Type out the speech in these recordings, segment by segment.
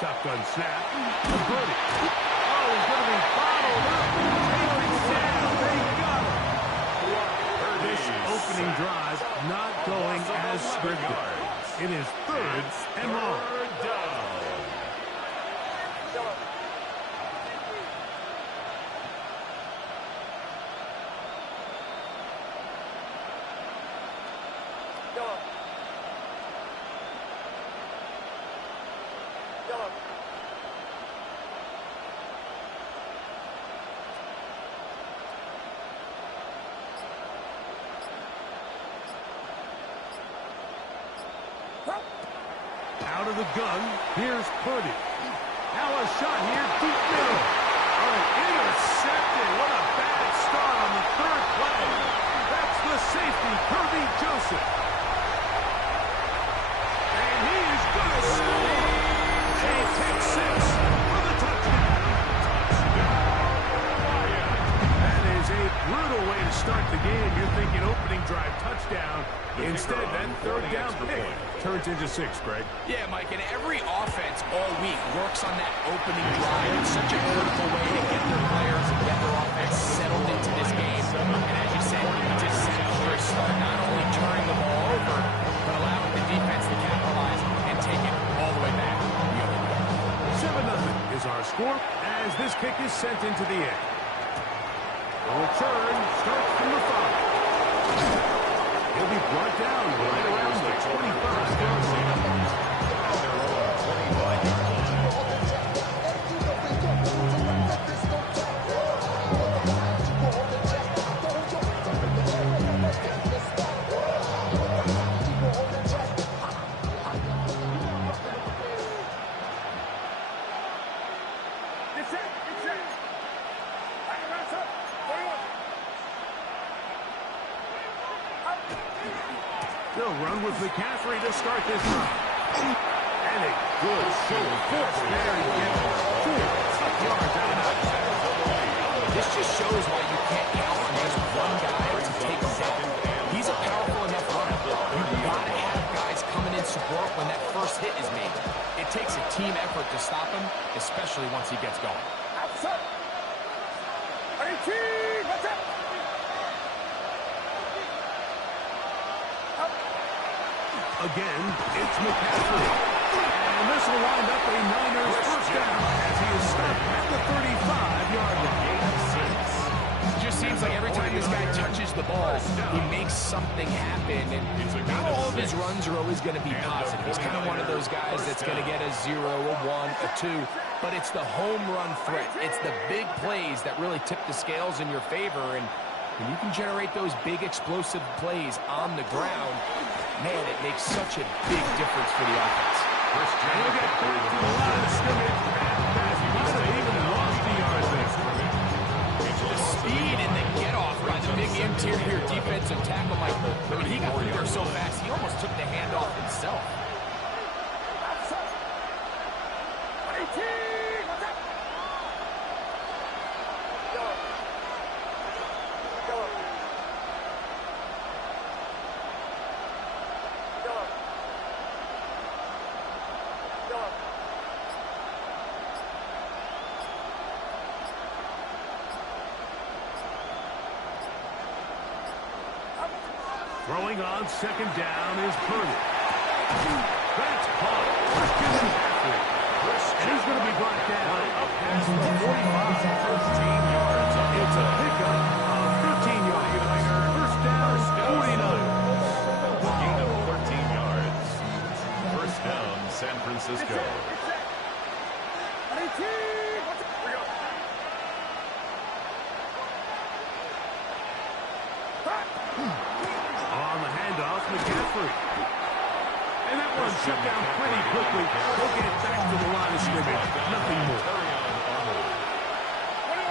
Shotgun snap. A birdie. Oh, he's going to be bottled up. Taken down. They got him. This opening drive not going as scripted. It is third and long. Out of the gun, here's Purdy. Now a shot here, deep middle. Oh, intercepted. What a bad start on the third play. That's the safety, Kirby Joseph. And he is going to score. A pick six for the touchdown. That is a brutal way to start the game. You're thinking opening drive touchdown. Instead, that third down pick turns into six, Greg. Yeah, Mike, and every offense all week works on that opening drive. It's such a critical way to get their players and get their offense settled into this game. And as you said, disastrous start, not only turning the ball over, but allowing the defense to capitalize and take it all the way back. 7-0 is our score as this kick is sent into the air. The return starts from the 5. He'll be brought down right around the 25-yard line. They'll run with McCaffrey to start this drive. And a good show force there to get 4 yards out of that. This just shows why you can't count on just one guy to take him down. He's a powerful enough runner. You've got to have guys coming in support when that first hit is made. It takes a team effort to stop him, especially once he gets going. Again, it's McCaffrey. And this will wind up a Niners first down as he is stopped at the 35-yard line. It just seems like every time this guy touches the ball, he makes something happen. And not all of his runs are always going to be positive. He's kind of one of those guys that's going to get a 0, a 1, a 2. But it's the home run threat. It's the big plays that really tip the scales in your favor. And when you can generate those big explosive plays on the ground, man, it makes such a big difference for the offense. He'll get back to the line of scrimmage. He must have even lost the yards there. The speed and the get-off by the big interior defensive tackle, Mike. I mean, he got through there so fast, he almost took the handoff himself. Throwing on second down is Purdy. That's caught. Christian McCaffrey. And he's going to be brought down up past the 45. 13 yards. It's a pickup of 13 yards. First down, 49. Gain of 13 yards. First down, San Francisco. McCaffrey. And that one shut down pretty quickly. They'll get it back to the line of scrimmage. Nothing more.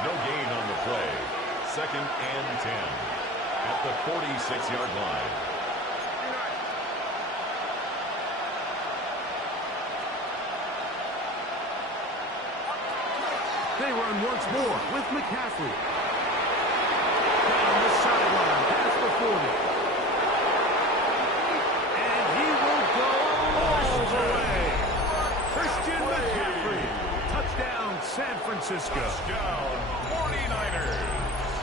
No gain on the play. Second and 10 at the 46-yard line. They run once more with McCaffrey. Down the sideline, past the 40. And he will go all the way. Christian McCaffrey Francisco. Touchdown, 49ers.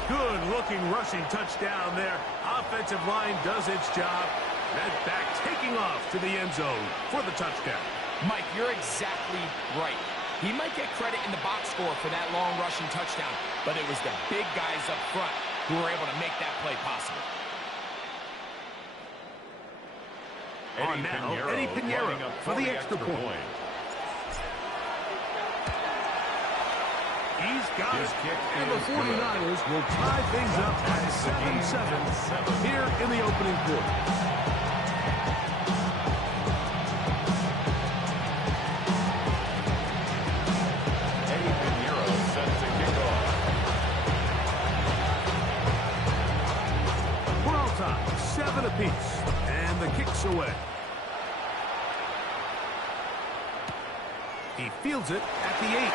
Good-looking rushing touchdown there. Offensive line does its job. That back taking off to the end zone for the touchdown. Mike, you're exactly right. He might get credit in the box score for that long rushing touchdown, but it was the big guys up front who were able to make that play possible. Eddie Pinheiro for the extra point. He's got it, and the 49ers will tie things up at 7-7 here in the opening quarter. Apiece, and the kick's away. He fields it at the 8.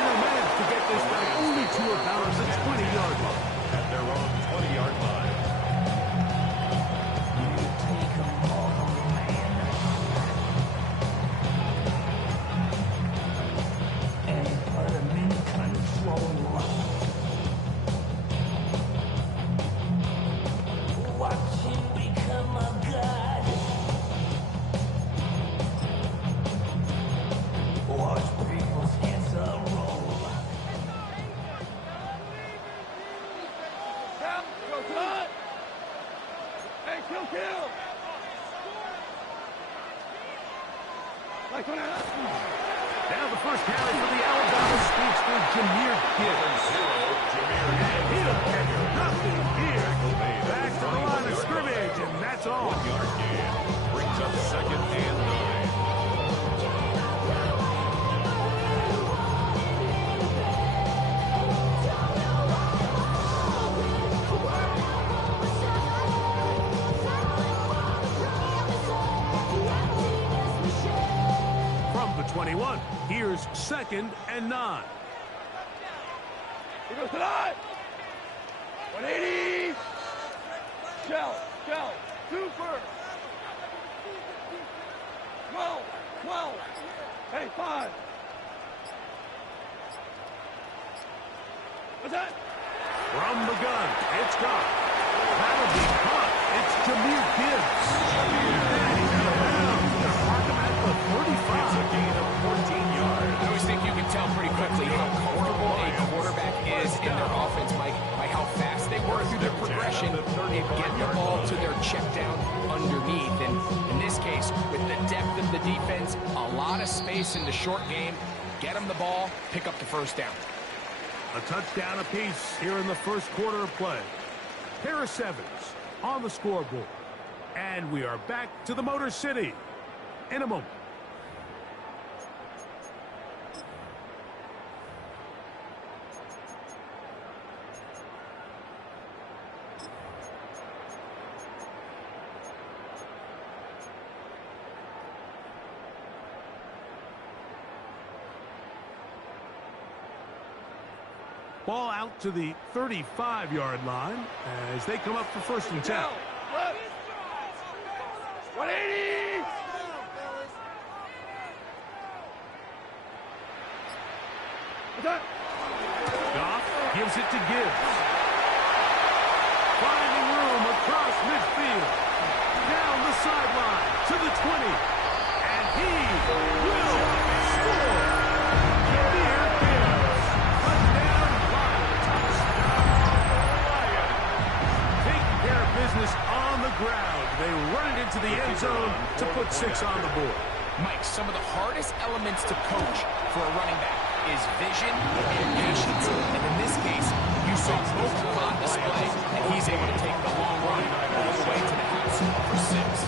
And they managed to get this back only to about the 20-yard line. At their own 20-yard line. You take them all, man, and put them in control. Now the first carry for the Alabama speedster, Jameer Gibbs. And he'll catch nothing here. Back to the line of scrimmage, and that's all. 1-yard gain. Brings up 2nd and 9. From the 21, here's 2nd and 9. Here goes the 9. 180. Shell. 2 first. 12. Hey, 5. What's that? From the gun, it's gone. That'll be caught. It's Jameer Gibbs. And he's out of bounds. They're marking at the 35. It's a gain of 14 yards. I always think you can tell pretty quickly how comfortable a quarterback is in their offense, Mike, by how fast they work through their progression and get the ball to their check down underneath. And in this case, with the depth of the defense, a lot of space in the short game, get them the ball, pick up the first down. A touchdown apiece here in the first quarter of play. Pair of 7s on the scoreboard. And we are back to the Motor City in a moment. Ball out to the 35-yard line as they come up for 1st and 10. 180. Goff gives it to Gibbs. Finding room across midfield. Down the sideline to the 20. And he will score. Jameer Gibbs. Touchdown, Lions. Taking care of business on the ground. They run it into the end zone to put 6 on the board. Mike, some of the hardest elements to coach for a running back is vision and patience. And in this case, you saw both of them on display, and he's able to take the long run all the way to the house for 6.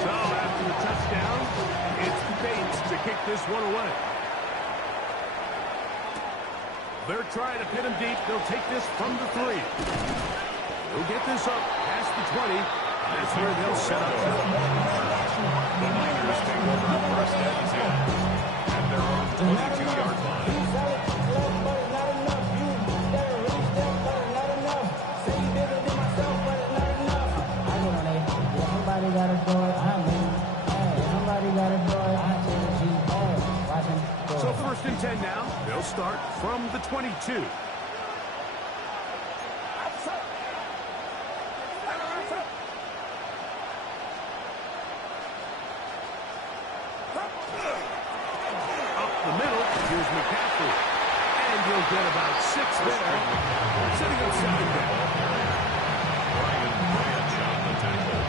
So after the touchdown, it's Bates to kick this one away. They're trying to pin him deep. They'll take this from the 3. They'll get this up past the 20. That's where they'll set up. The Niners take over 1st and 10 at their own 22-yard line. Somebody gotta do it. Somebody gotta 10 now. They'll start from the 22. Here's McCaffrey. And he'll get about 6 there. Sitting on 7 down. Brian Branch on the tackle.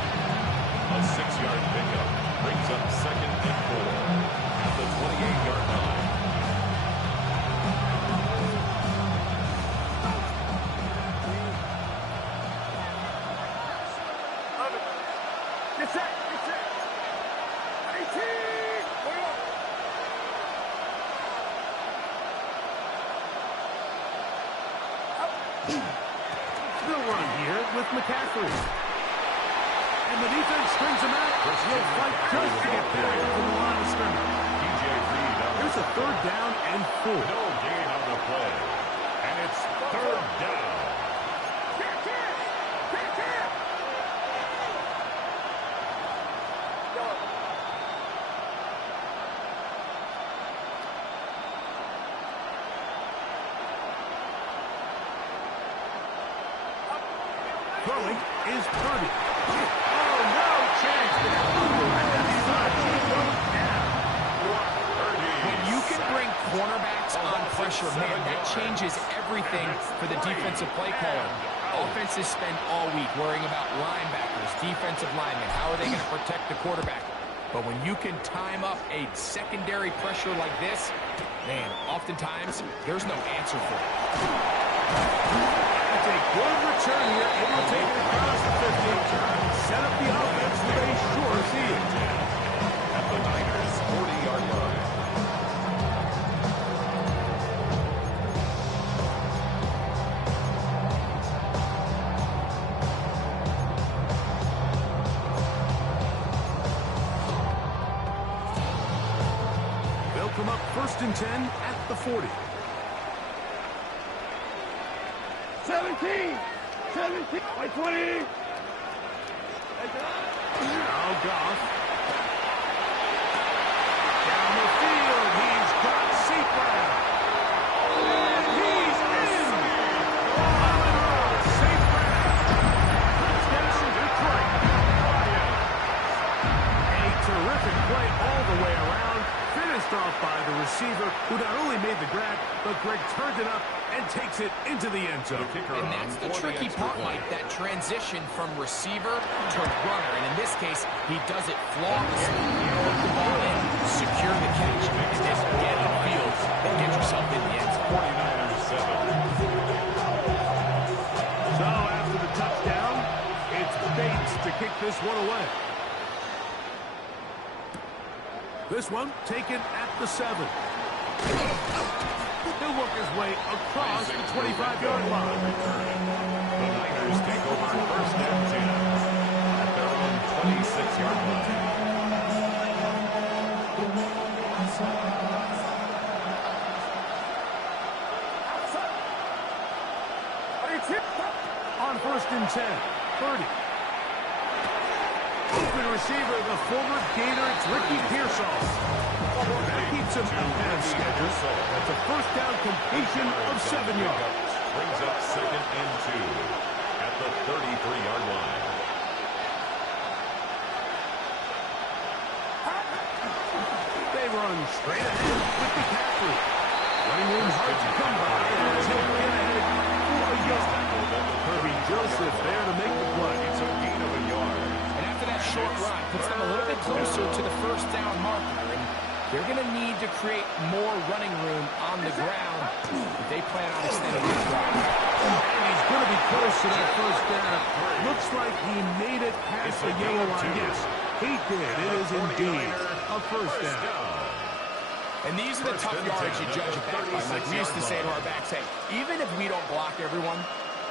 A 6-yard pickup brings up 2nd and 4 at the 28-yard line. Get set. Get set. 18. Still run here with McCaffrey. And the defense strings him out. He'll fight just to get back from the line of scrimmage. DJ Reed on Here's a 3rd down and 4. No gain on the play. And it's 3rd down. Throwing is Purdy. Oh, no chance. When you can bring cornerbacks on pressure, man, that changes everything for the defensive play caller. Offenses spend all week worrying about linebackers, defensive linemen. How are they going to protect the quarterback? But when you can time up a secondary pressure like this, man, oftentimes there's no answer for it. It's a good return here. It will take it across the 50. Set up the offense with a sure field. At the Niners' 40-yard line. They'll come up 1st and 10 at the 40. 17. 17. By 20. Now Goff. Down the field. He's got St. Brown. And he's in. St. Brown. Touchdown, Detroit. A terrific play all the way around. Finished off by the receiver, who not only made the grab, but Greg turned it up and takes it into the end zone. And that's the tricky part, Mike, that transition from receiver to runner. And in this case, he does it flawlessly. Put the ball in, secure the catch, and then get on field and get yourself in the end zone. 49ers 7. So after the touchdown, it's Bates to kick this one away. This one taken at the 7. He'll work his way across the 25-yard line. The Niners take over 1st and 10 at their own 26-yard line. On 1st and 10, 30. Open receiver, the former Gator, it's Ricky Pearsall. That keeps him ahead of schedule. That's a 1st down completion of 7 yards. Brings up 2nd and 2 at the 33-yard line. They run straight ahead with McCaffrey. Running room hard to come by as he'll get ahead for a yard. Kirby Joseph there to make the play. It's a gain of a yard. And after that short run, puts them a little bit closer to the 1st down marker. And they're going to need to create more running room on the ground if they plan on extending this drive. And he's going to be close to that 1st down. Looks like he made it past the yellow line. Yes, he did. It is indeed a 1st down. And these are the tough yards you judge a back by. Like we used to say to our backs, hey, even if we don't block everyone,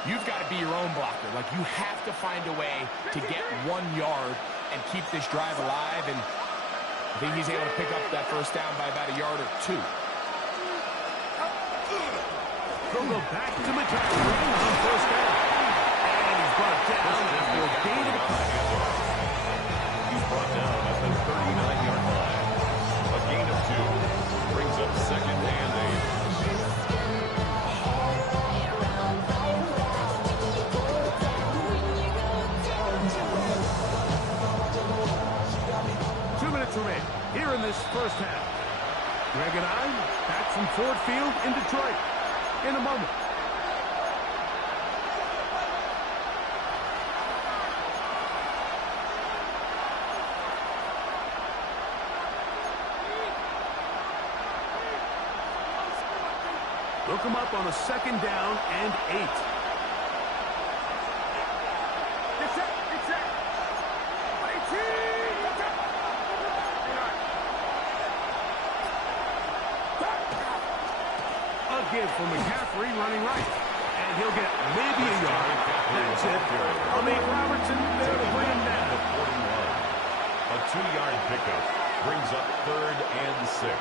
you've got to be your own blocker. Like, you have to find a way to get 1 yard and keep this drive alive. And I think he's able to pick up that 1st down by about a yard or 2. They'll go back to McCaffrey on 1st down. And he's brought down after a gain of a play. He's brought down at the 39-yard line. A gain of 2 brings up 2nd and 8. first half. Greg and I back from Ford Field in Detroit in a moment. Look him up on a 2nd down and 8. A give for McCaffrey running right. And he'll get maybe a yard. That's it. I'll make Robertson there to bring him down. 41. A 2-yard pickup brings up 3rd and 6.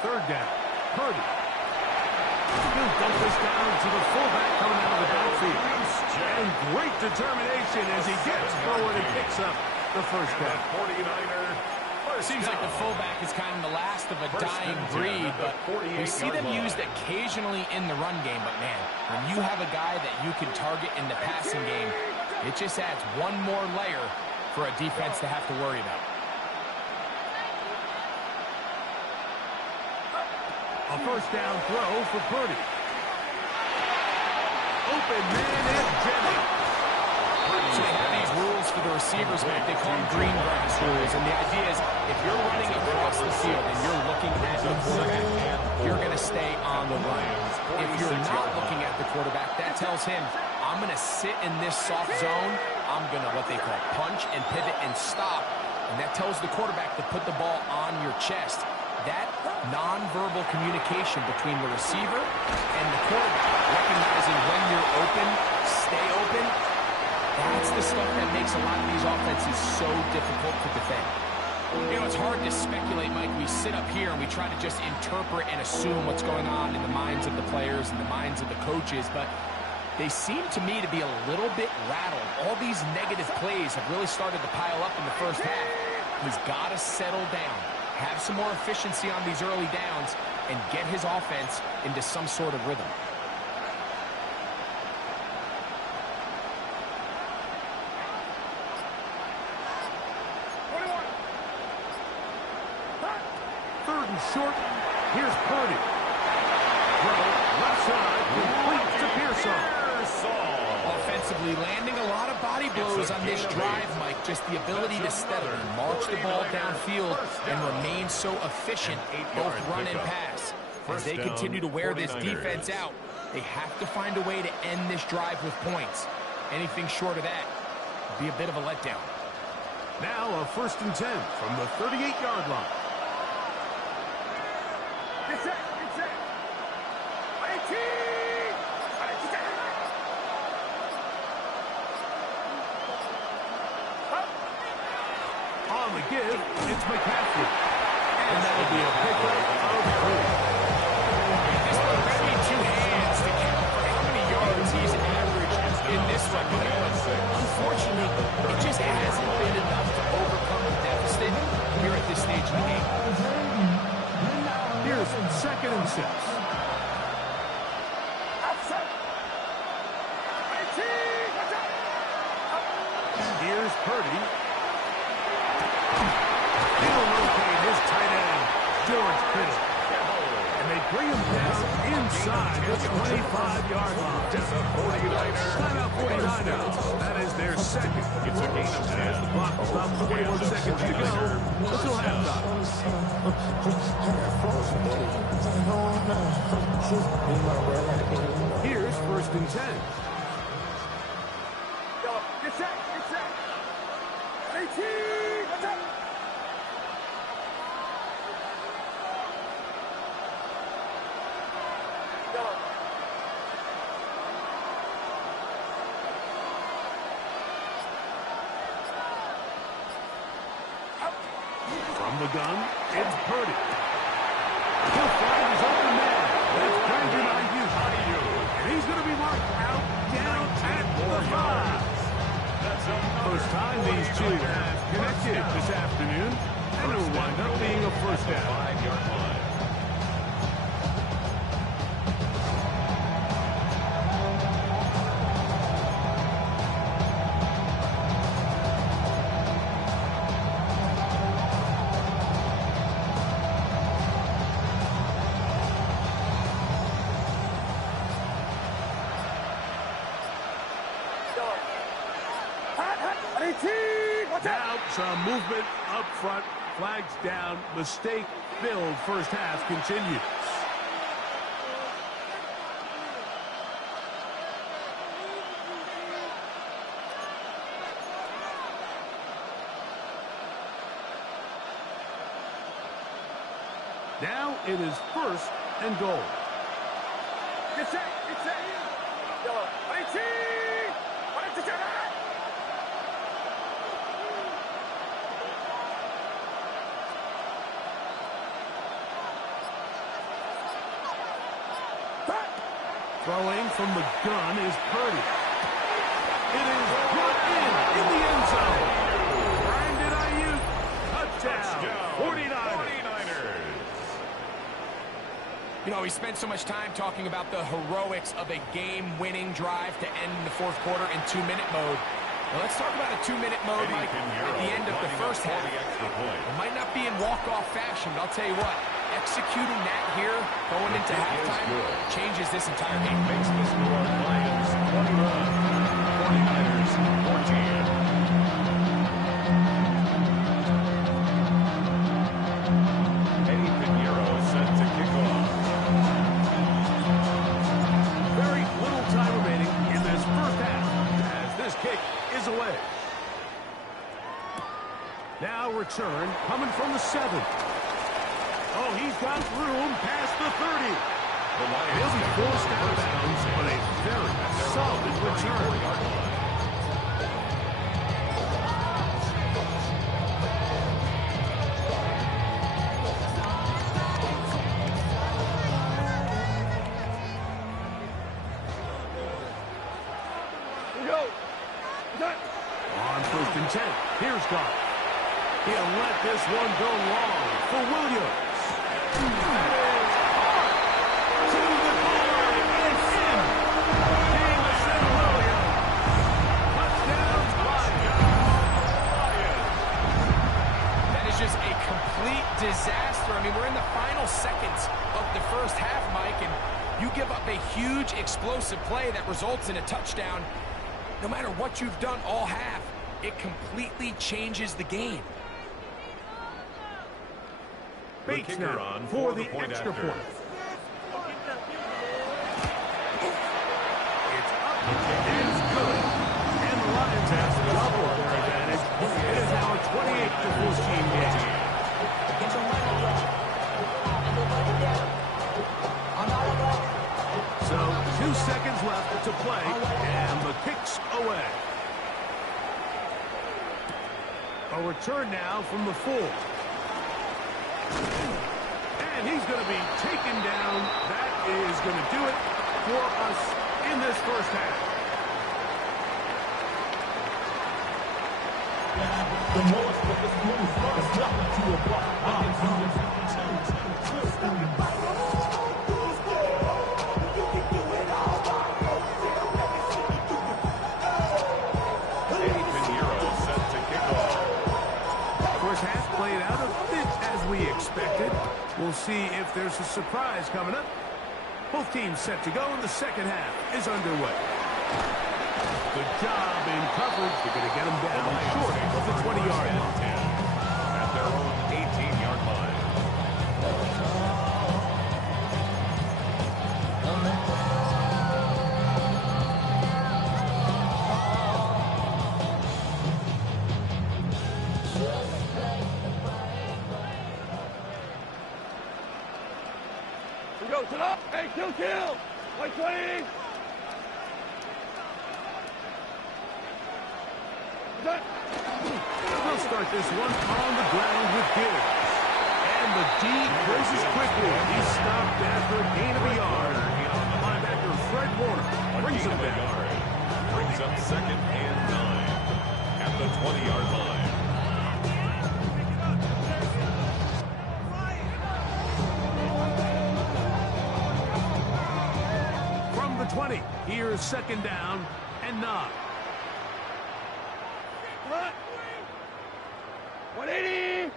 Third down. Purdy. He'll dump this down to the fullback coming out of the backfield. And great determination as he gets forward and picks up the first down. 49er. Seems like the fullback is kind of the last of a dying breed, but we see them used occasionally in the run game. But, man, when you have a guy that you can target in the passing game, it just adds one more layer for a defense to have to worry about. A first down throw for Purdy. Open man and Jennings. So they have these rules for the receivers, man. They call them green grass rules. And the idea is if you're running across the field and you're looking at the quarterback, you're going to stay on the run. If you're not looking at the quarterback, that tells him, I'm going to sit in this soft zone. I'm going to what they call punch and pivot and stop. And that tells the quarterback to put the ball on your chest. That nonverbal communication between the receiver and the quarterback, recognizing when you're open, stay open, that's the stuff that makes a lot of these offenses so difficult to defend. You know, it's hard to speculate, Mike. We sit up here and we try to just interpret and assume what's going on in the minds of the players and the minds of the coaches, but they seem to me to be a little bit rattled. All these negative plays have really started to pile up in the first half. He's got to settle down, have some more efficiency on these early downs, and get his offense into some sort of rhythm. Third and short. Here's Purdy. Throw left side, complete to Pearsall. Offensively, landing a lot of body blows on this drive, Mike. Just the ability to steadily march the ball downfield and remain so efficient, both run and pass. As they continue to wear this defense out, they have to find a way to end this drive with points. Anything short of that would be a bit of a letdown. Now a 1st and 10 from the 38-yard line. Get set, get set. 18! On the give, it's McCaffrey. And that'll be a pickup of 3. This one might be 2 hands to count for how many yards he's averaged in this one. Unfortunately, it just hasn't been enough to overcome the deficit here at this stage of the game. Here's 2nd and 6. Here's Purdy. He'll locate his tight end, George Kittle. And they bring him down inside the 25-yard line. Timeout 49ers. That is their second. It's a gain of 10 as the clock will stop 41 seconds to go until halftime. Here's 1st and 10. Get set, get set. 18! What's up? From the gun, it's Purdy. He'll find his open man. That's Brandon Ayuk. And he's going to be marked out down at the 5. First time these two have connected this afternoon, and it'll wind up being a first down. 5-yard line. Now some movement up front, flags down, mistake filled first half continues. Now it is first and goal. Get set, get set. Throwing from the gun is Purdy. It is brought in the end zone. Brandon Ayuk, touchdown, 49ers. You know, we spent so much time talking about the heroics of a game-winning drive to end the fourth quarter in 2-minute mode. Well, let's talk about a 2-minute mode, Mike, at the end of the first half. It might not be in walk-off fashion, but I'll tell you what, executing that here, going into halftime, changes this entire game. Makes the score Lions 21, 49ers 14. Eddie Pinheiro is set to kick off. Very little time remaining in this first half as this kick is away. Now return coming from the 7. Oh, he's got room past the 30. He'll be forced out of bounds, but a very solid return. On first and 10, here's Goff. He'll let this one go long for Williams. That is hard to the goal and in. Jameson Williams. Touchdown, Lions. That is just a complete disaster. I mean, we're in the final seconds of the first half, Mike, and you give up a huge explosive play that results in a touchdown. No matter what you've done all half, it completely changes the game. Bates now for the extra point. It's up and it's good. And the Lions have doubled their advantage. It is now a 28-14 game. So 2 seconds left to play, and the kick's away. A return now from the 4. And he's going to be taken down. That is going to do it for us in this first half. The lowest of this move first up to a block. Eddie Pinheiro set to kick off. First half played out a bit as we expected. We'll see if there's a surprise coming up. Both teams set to go, and the second half is underway. Good job in coverage. They're going to get them down short of the 20-yard line. At their own 18-yard line. We go to the hey, kill. White 20. They'll start this one on the ground with Gibbs. And the D closes quickly. He's stopped after a gain of a yard. Linebacker Fred Warner brings him back. Brings up 2nd and 9 at the 20-yard line. 20. Here's second down and 9. 180.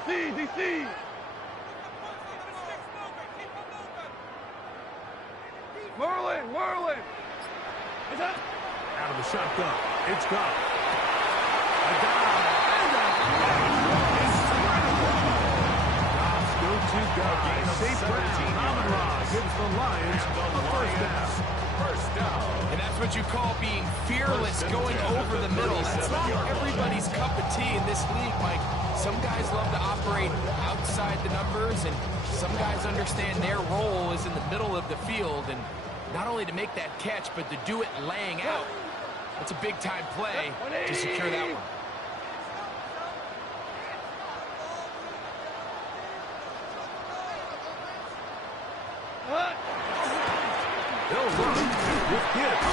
DC. Merlin. Is that? Out of the shotgun. It's gone. A down. And a catch. Goff's go-to guy. St. Brown. Amon-Ra gives the Lions a first down. And that's what you call being fearless, going over the middle. That's not everybody's cup of tea in this league, Mike. Some guys love to operate outside the numbers, and some guys understand their role is in the middle of the field, and not only to make that catch, but to do it laying out. That's a big-time play to secure that one. They'll run with Gibbs.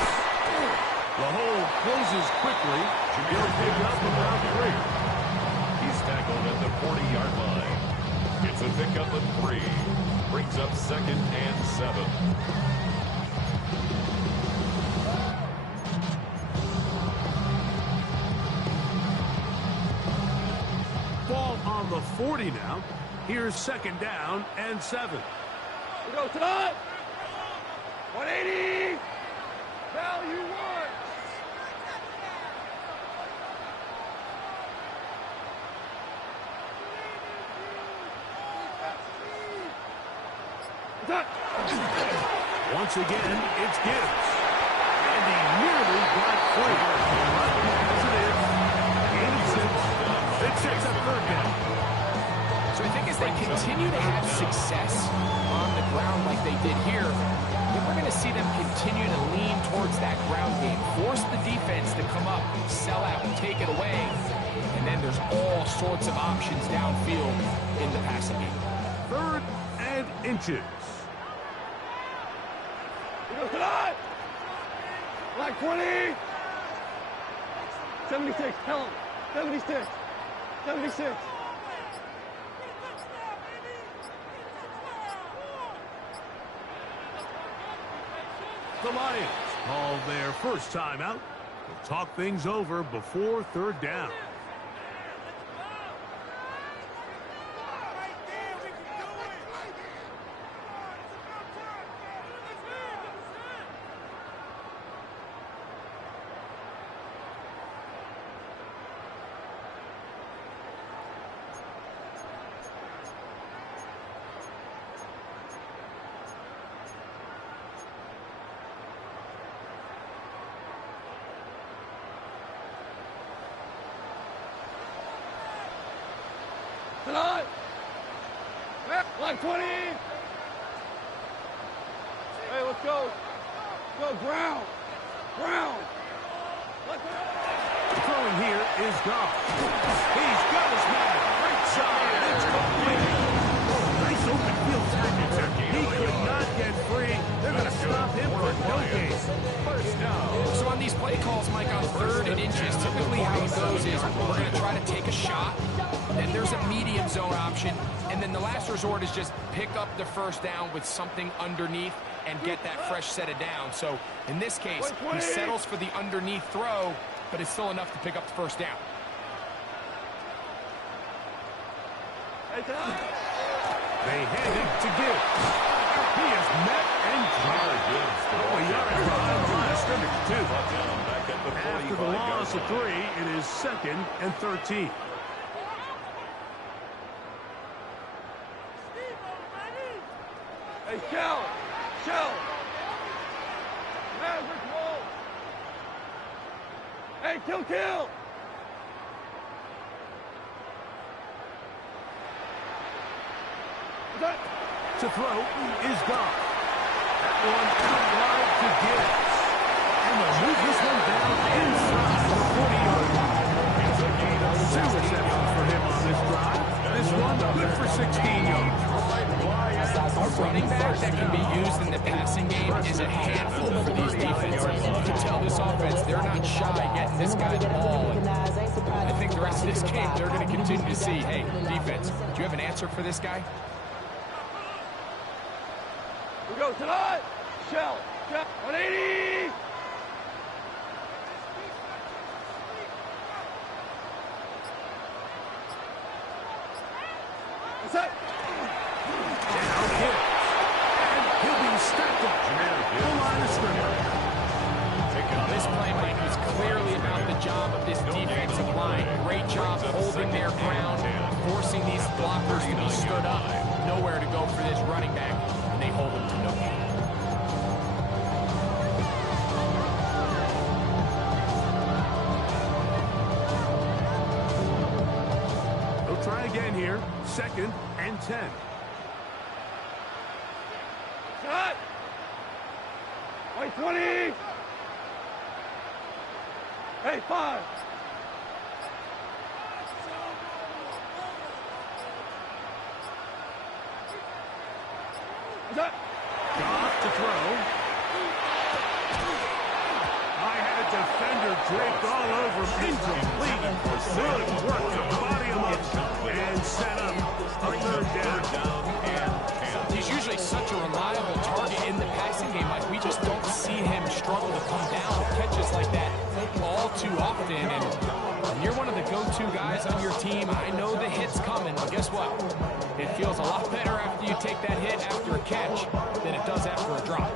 The hole closes quickly. He'll pick up about 3. He's tackled at the 40-yard line. It's a pickup of 3. Brings up second and 7. Ball on the 40 now. Here's second down and 7. We go tonight. 180. Value 1. Once again, it's Gibbs. And he nearly got free. As it is, gain of 6. It sets up third down. So I think as they continue to have success on the ground like they did here, I think we're going to see them continue to lean towards that ground game, force the defense to come up, sell out, and take it away. And then there's all sorts of options downfield in the passing game. 3rd and inches. We go tonight. Like 20. 76. Tell him. 76. The Lions call their first timeout. They'll talk things over before third down. Tonight. Like 20. Hey, let's go. Go, ground. Throwing here is Goff. He's got his man. Great shot. It's complete. Nice open field tackle. He could not get free. They're going to stop him for no gain. First down. So on these play calls, Mike, on 3rd and inches, typically how it goes is we're going to try to take a shot. Then there's a medium zone option. And then the last resort is just pick up the first down with something underneath and get that fresh set of down. So in this case, he settles for the underneath throw, but it's still enough to pick up the first down. They hand it to Gibbs. He is met and dropped. A yard behind the line of scrimmage, 2. After the loss of 3, it is 2nd and 13. Hey, Shell. Maverick wall. Hey, kill. To throw is Goff. That one out wide to Gibbs. And they'll move this one down inside the 40-yard line. It's a gain of 2 receptions for him on this drive. This one good for 16 yards. running back that can be used in the passing game is a handful for these defenses. You can tell this offense, they're not shy getting this guy the ball. And I think the rest of this game, they're going to continue to see, hey, defense, do you have an answer for this guy? We go tonight. Shell. 180. What's that? Now hit. And he'll be stacked up. The line of scrimmage. This play, Mike, is clearly about the job of this defensive line. Great job holding their ground, forcing these blockers to be stood up. Nowhere to go for this running back, and they hold him to no gain. They'll try again here. 2nd and 10. Shot. White 20. Hey, 5. What's that? Off to throw. I had a defender draped all over him. Incomplete. Good work to body him up and set up a 3rd down. He's usually such a reliable target in the passing game. Like, we just don't see him struggle to come down with catches like that all too often. And when you're one of the go-to guys on your team, I know the hit's coming, but guess what? It feels a lot better after you take that hit after a catch than it does after a drop.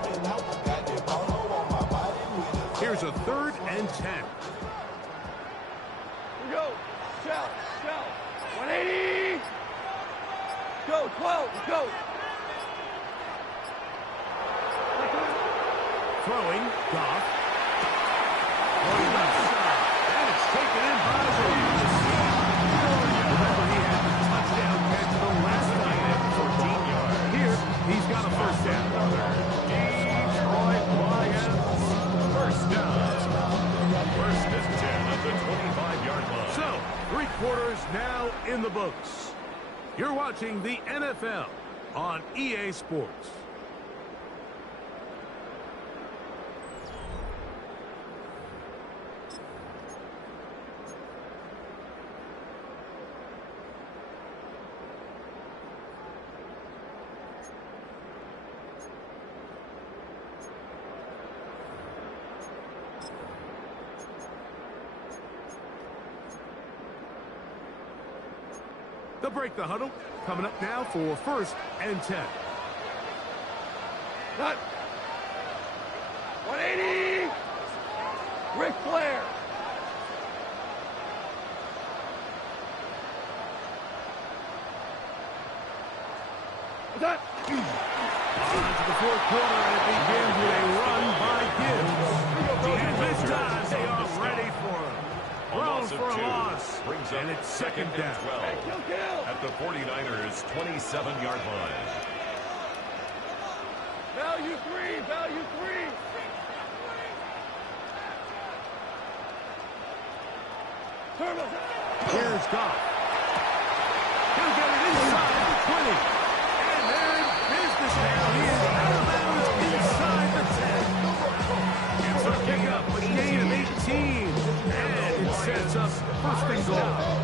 Here's a 3rd and 10. We go. Shell. 180. Go. 12. Go. Throwing. Goff. Going left side. And it's taken in by Williams. Remember, he had the touchdown catch the last time at 14 yards. Here, he's got a 1st down. Detroit Lions. 1st down. 1st and 10 at the 25-yard line. So, 3 quarters now in the books. You're watching the NFL on EA Sports. They'll break the huddle. Coming up now for 1st and 10. Cut. 180. Ric Flair. What's that? On to the 4th quarter, and it begins with a run by Gibbs. And this time they are ready for him. Thrown for a loss. Brings And up it's 2nd 2nd down. and 12 at the 49ers' 27-yard line. Value 3. Value 3. Turbo. Here's Goff. He'll get it inside the 20. And they're in business now. He is out of bounds inside the 10. It's a pickup, a gain of 18. And it sets up 1st and goal.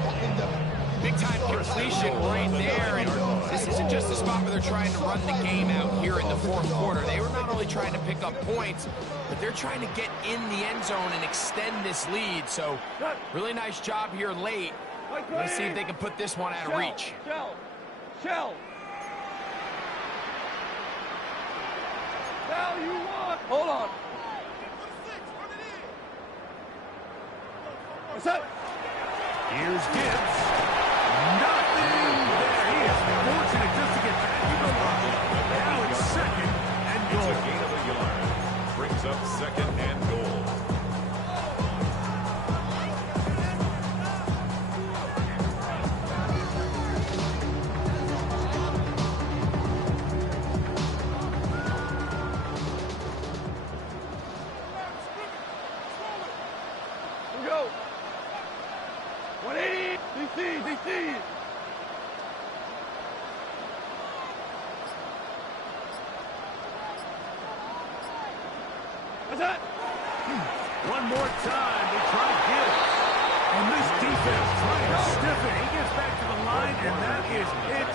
Big-time completion right there, and this isn't just a spot where they're trying to run the game out here in the 4th quarter. They were not only trying to pick up points, but they're trying to get in the end zone and extend this lead. So, really nice job here late. Let's see if they can put this one out of reach. Shell. Value 1. Hold on. What's that? Here's Gibbs. Nothing there. He is fortunate just to get back to the line. Now it's 2nd and It's goal. a gain of a yard. Brings up 2nd and goal. We go. 180. One more time to try Gibbs. And this defense trying to stiff it. He gets back to the line, and that is it.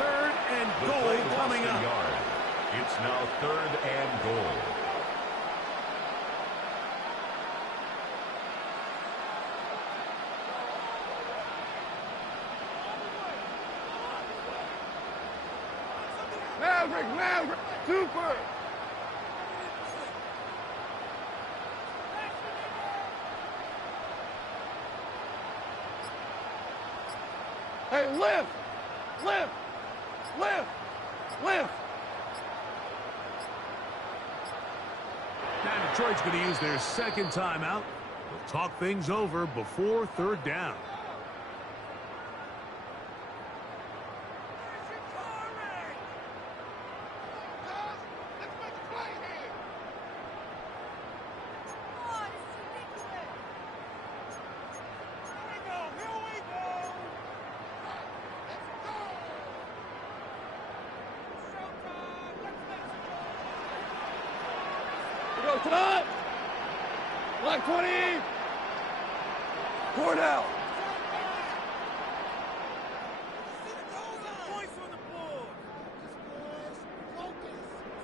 Third and goal coming up. It's now third and goal. Maverick, super! Hey, lift! Lift! Lift! Lift! Now Detroit's going to use their second timeout. They'll talk things over before third down. Go tonight! Black 20! Cornell! Points on the board.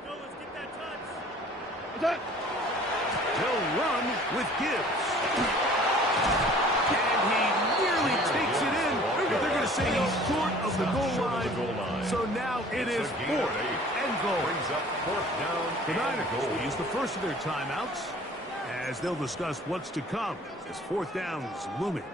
Let's get that touch. Attack! He'll run with Gibbs. And he nearly takes it in. But they're going to say he's short of the goal line. So now it is fourth and goal. Brings up fourth down. The Niners will use the first of their timeouts as they'll discuss what's to come as fourth down is looming.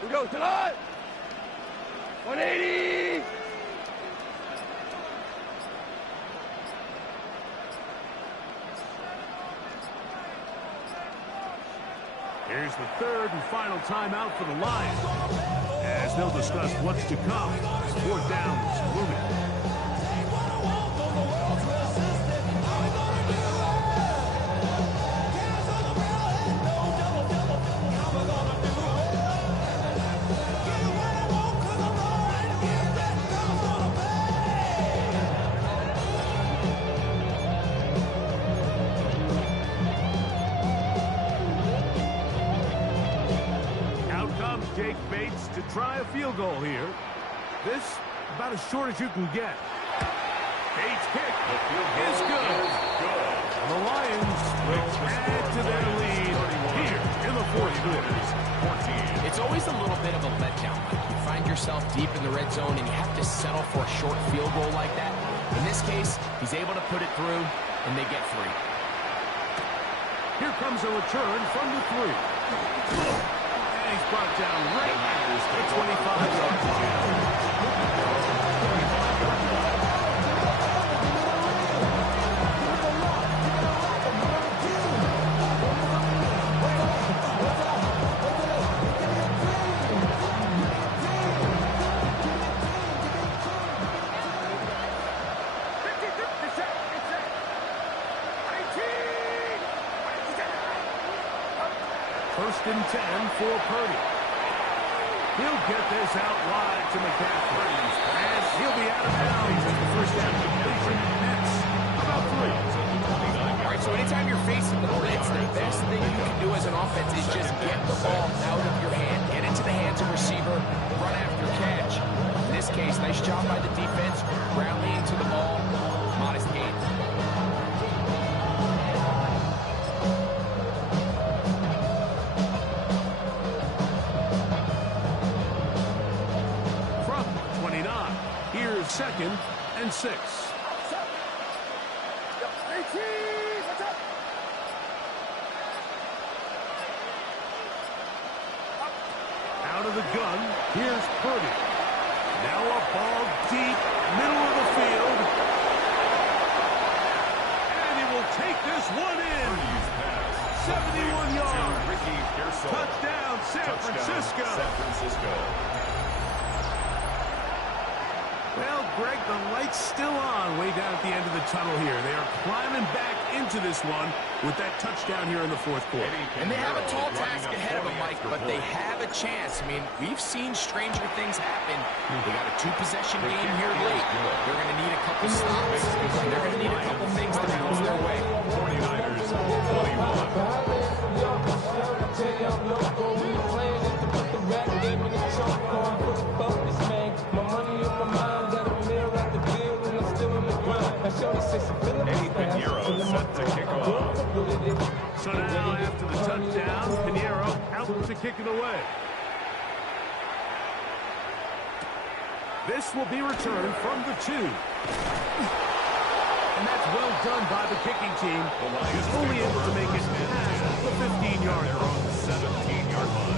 We go tonight! 180! Here's the third and final timeout for the Lions as they'll discuss what's to come as fourth down is looming. Jake Bates to try a field goal here. This about as short as you can get. Bates' kick is good. And the Lions will add to their lead here in the fourth quarter. It's always a little bit of a letdown. You find yourself deep in the red zone and you have to settle for a short field goal like that. In this case, he's able to put it through and they get free. Here comes a return from the 3. He's brought down right at the 25-yard line. First and 10 for Purdy. He'll get this out wide to McCaffrey. And he'll be out of bounds at the first down completion. That's about 3. All right, so anytime you're facing the blitz, the best thing you can do as an offense is just get the ball out of your hand, get into the hands of receiver, run after catch. In this case, nice job by the defense, rallying to the ball, modest gain. Second and 6. Out of the gun, here's Purdy. Now a ball deep, middle of the field. And he will take this one in. 71 yards. Ricky Pearsall. Touchdown, San Francisco. San Francisco. Well, Greg, the light's still on way down at the end of the tunnel here. They are climbing back into this one with that touchdown here in the fourth quarter. And they have a tall task ahead of them, Mike, but they have a chance. I mean, we've seen stranger things happen. They got a two-possession game here late. They're going to need a couple stops. They're going to need a couple things to bounce their way. 49ers 21. Eddie Pinheiro set to kick off. So now after the touchdown, Pinheiro out to kick it away. This will be returned from the 2. And that's well done by the kicking team. He's only able to make it past the 15-yard line. On the 17-yard line.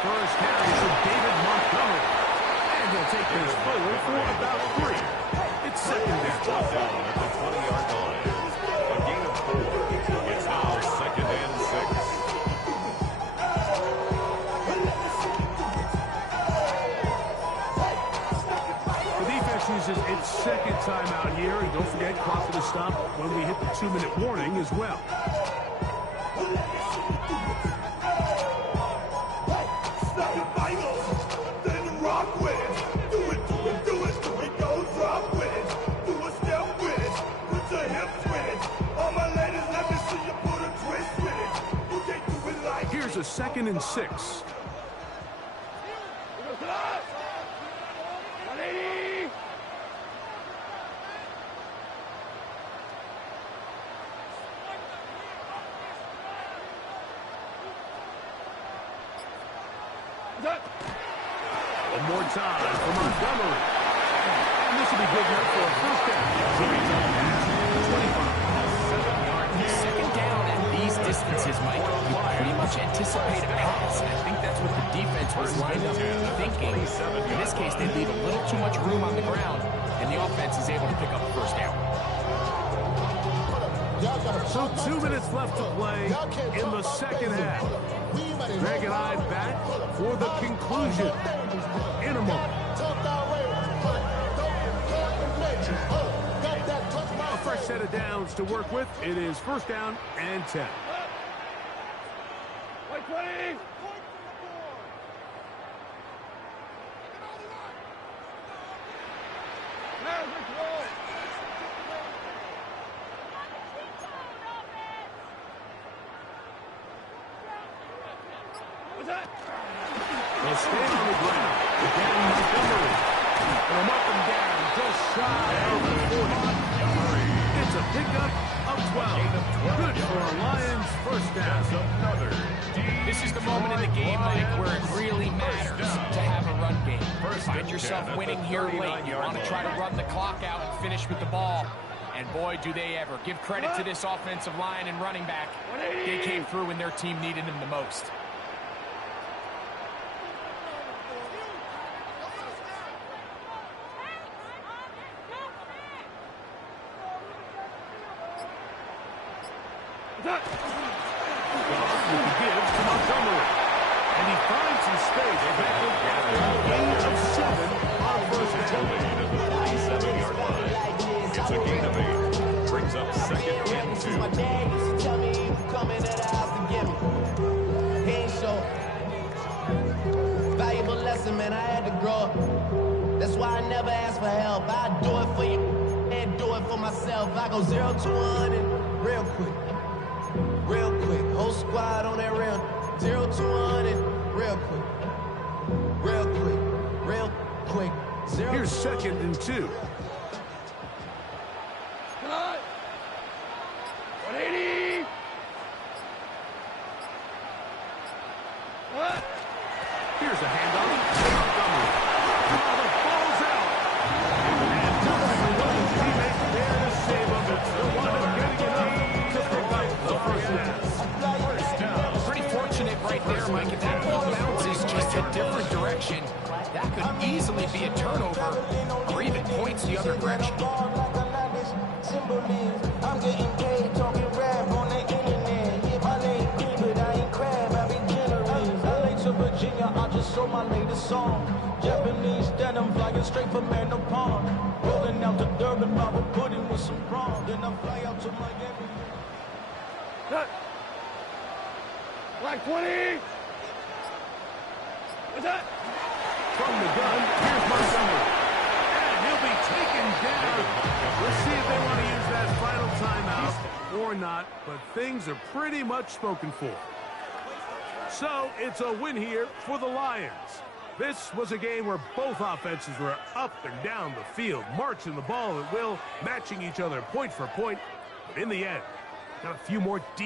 First carry for David Montgomery. And he'll take this forward for about 3. It's second down. Down at the 20-yard line. A gain of 4. It's now second and 6. The defense uses its second timeout here. And don't forget, clock to stop when we hit the 2-minute warning as well. Here's a 2nd and 6. One more time for Montgomery. And this will be good enough for a first down. So he's up at 25. Second down at these distances, Mike. You pretty much anticipate a pass. I think that's what the defense was lined up thinking. In this case, they leave a little too much room on the ground, and the offense is able to pick up a first down. So 2 minutes left to play in the second half. Greg and I back for the conclusion in a moment. A fresh set of downs to work with. It is first down and 10. They'll stay on the ground. Again, Montgomery. And I'm up and down, just shy of the 40. It's a pickup of 12. Good for a Lions first down. This is the moment in the game, Mike, where it really matters to have a run game. Find yourself winning here late. You want to try to run the clock out and finish with the ball. And boy, do they ever. Give credit to this offensive line and running back. They came through when their team needed them the most. Gives to Montgomery. And he finds his space. Gain of 7 on first down. At the 47-yard line. It's a gain of 8. Brings up second and 2. My dad used to tell me he would come into the house to get me. He ain't so valuable lesson, man. I had to grow up. That's why I never ask for help. I do it for you and do it for myself. I go 0 to 100 real quick. Real quick. Whole squad on that real 0 to 100 real quick. Real quick. Real quick. Here's 2nd and 2. Come on. 180. What? Here's a handoff. Montgomery. Oh, the ball's out. And Johnson was his teammate there to save him. The one who's getting enough to pick up the first down. Pretty fortunate right there, Mike. If that ball bounces just a different direction, that could easily be a turnover or even points the other direction. I'm getting paid talking rap on the internet. Yeah, my name green, but I ain't crab, I be generous. LA to Virginia, I just sold my latest song. Japanese denim flying straight from Manor Pond. Rolling out to Durban, Bible pudding with some prawn. Then I fly out to Miami. Black 20. What's that? From the gun, here's Montgomery. And he'll be taken down. Let's see if they want to use that final timeout or not, but things are pretty much spoken for. So it's a win here for the Lions. This was a game where both offenses were up and down the field, marching the ball at will, matching each other point for point. But in the end, got a few more deep